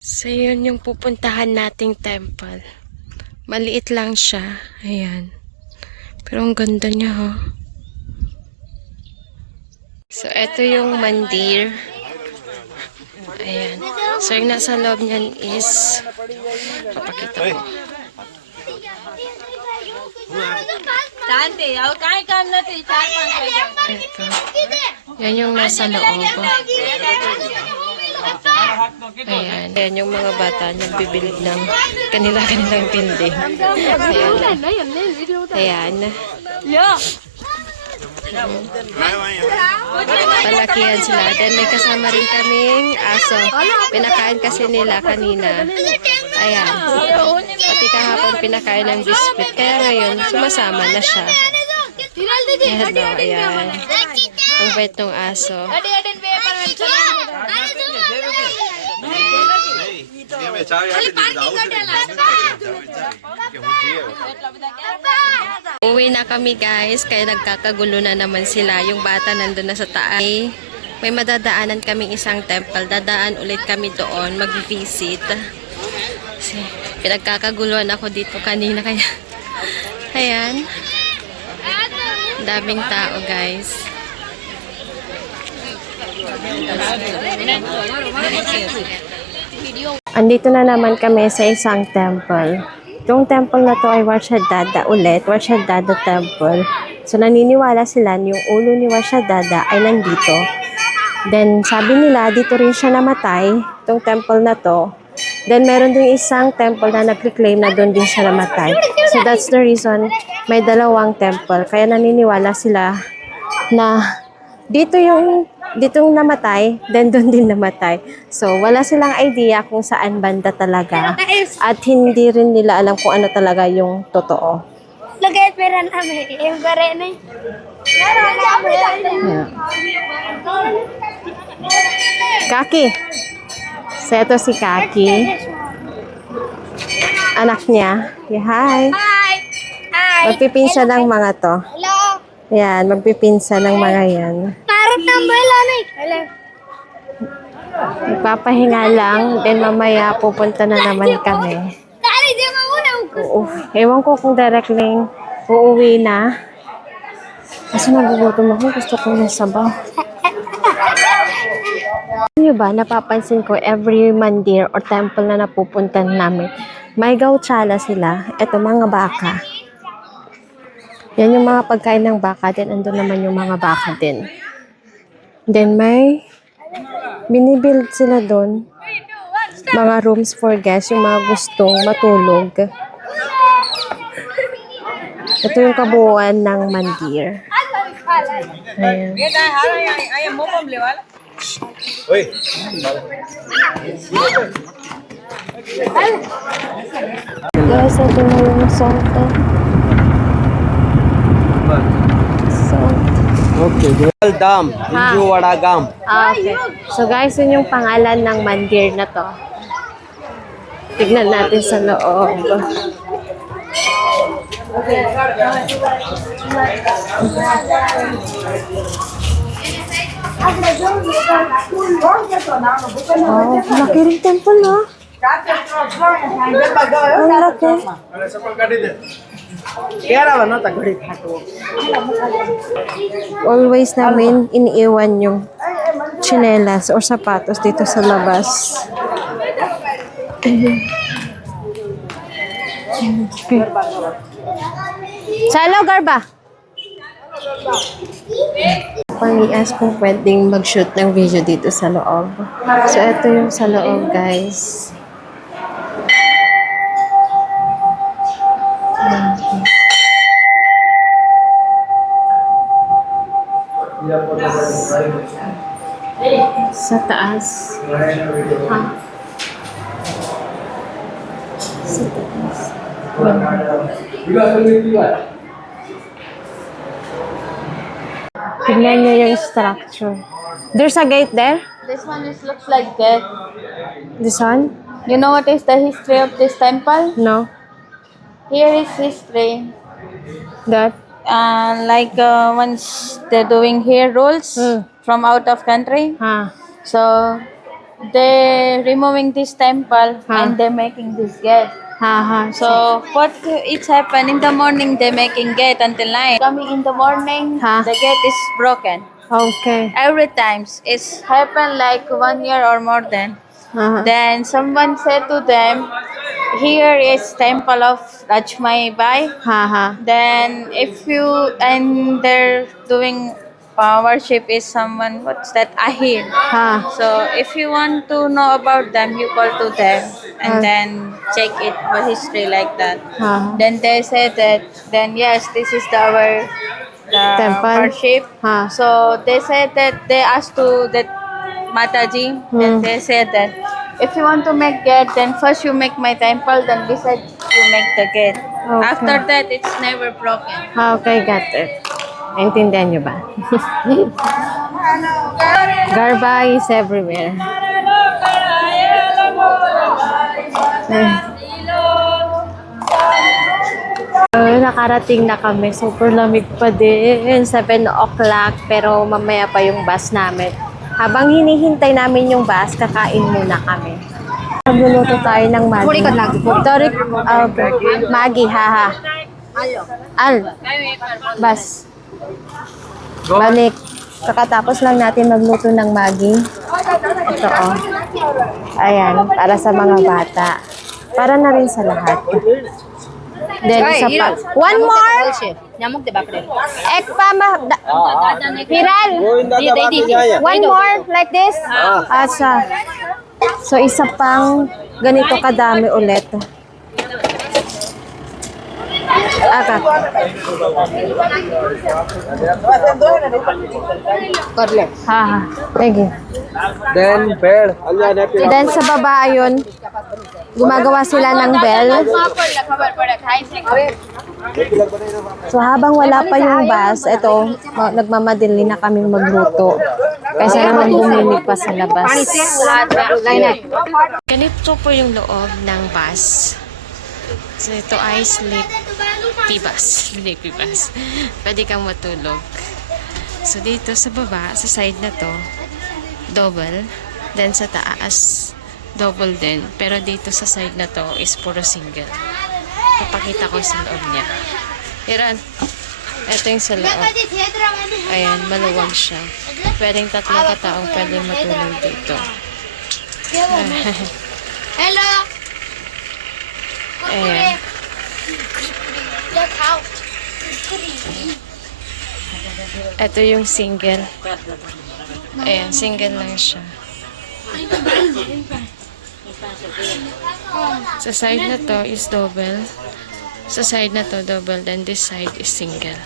So, yun yung pupuntahan nating temple. Maliit lang siya. Ayan. Pero ang ganda niya, ha. So, ito yung mandir. Ayan. So, yung nasa loob niyan is papakita ko. Ito. Yan yung nasa loob. Ayan. Ayan yung mga bata nagbibilib ng kanilang building. Ayan. Palakihan sila. Then may kasama rin kaming aso. Pinakain kasi nila kanina. Ayan. Pati kahapon pinakain ng biscuit. Kaya ngayon, sumasama na siya. Ayan o, ayan. Ang bait ng aso. Uwi na kami guys, kaya nagkakagulo na naman sila. Yung bata nandun na sa taas. May madadaanan kaming isang temple. Dadaan ulit kami doon, mag-visit. Kasi pinagkakaguluhan ako dito kanina kaya. Ayan. Daming tao guys. Andito na naman kami sa isang temple. Itong temple na to ay Warshadada ulit, Warshadada Temple. So naniniwala sila yung ulo ni Warshadada ay nandito. Then sabi nila dito rin siya namatay, itong temple na to. Then meron din isang temple na nag-reclaim na doon din siya namatay. So that's the reason may dalawang temple. Kaya naniniwala sila na ditong namatay, then doon din namatay. So, wala silang idea kung saan banda talaga. At hindi rin nila alam kung ano talaga yung totoo. Lagay pera namin. Yung pera na yun. Kaki. So, ito si Kaki. Anak niya. Yeah, hi. Hi! Hi! Magpipinsa ng mga to. Hello! Yan, magpipinsa ng mga yan. Parang number lang eh. Hello! Magpapahinga lang, then mamaya pupunta na naman kami. Dali, di mo muna. Ewan ko kung directly uuwi na. Kasi nagugutom ako, gusto ko ng sabaw. Ano ba, napapansin ko every mandir or temple na napupuntan namin, may gauchala sila. Ito mga baka. Yan yung mga pagkain ng baka din. Andun naman yung mga baka din. Then may binibuild sila doon. Mga rooms for guests. Yung mga gustong matulog. Ito yung kabuuan ng mandir. Ayan. Guys, ito na yung salt. Okay, Jewel Dam, Hinjewada Gam. Okay. So guys, yun yung pangalan ng mandir na to. Tignan natin sa loob. Oh, laki rin temple, no? Ang laki. Always namin iniiwan yung tsinelas or sapatos dito sa labas. Okay. Sa lugar ba? Pang-i-ask kung pwedeng mag-shoot ng video dito sa loob. So, ito yung sa loob, guys. Sa taas. Sa taas. Tignan niyo yung structure. There's a gate there? This one looks like that. This one? You know what is the history of this temple? No. Here is history. That? Once they're doing hair rolls from out of country. Ah. So they're removing this temple Huh. and they're making this gate. Ha. So what it's happened in the morning, they're making gate until 9. Coming in the morning, Huh. the gate is broken. Okay. Every time it's happened like 1 year or more than. Uh-huh. Then someone said to them, here is temple of Rajmai Bai. Ha. Then if you and they're doing worship is someone what's that Ahir. Ha. So if you want to know about them, you call to them and Ah. then check it for history like that. Ha. Then they said that then yes, this is our the Temple. worship. Ha. So they said that they asked to that Mataji, and they said that if you want to make gate, then first you make my temple, then beside you make the gate. Okay. After that, it's never broken. Okay, got it. Naintindihan nyo ba? Garba is everywhere. Nakarating na kami. Super lamig pa din. 7 o'clock. Pero mamaya pa yung bus namin. Habang hinihintay namin yung bus, kakain muna kami. Nagluluto tayo ng Maggi. Torik, Maggi, haha. Al. Bas. Balik. Kakatapos lang natin magluto ng Maggi. Ito oh. Ayan, para sa mga bata. Para na rin sa lahat. Then, isa pa. One more! Ek pa Hiral! One more, like this? Asa. So, isa pang ganito kadami ulit. Aka. Ha. Thank you. Then bed. Then sa baba ayun, gumagawa sila ng bell. So habang wala pa yung bus, ito, nagmamadali na kaming magluto. Kasi naman bumili pa sa labas. Ganito po yung loob ng bus. So ito ay sleepy bus. Pwede kang matulog. So dito sa baba, sa side na to, double. Then sa taas, double din. Pero dito sa side na to is puro single. Papakita ko sa loob niya. Iran, ito yung sa loob. Ayan, maluwag siya. Pwedeng tatlong kataong pwedeng matulog dito. Hello. Ayan. Ito yung single. Ayan, single lang siya. Sa side na to is double. Sa side na to double, then this side is single.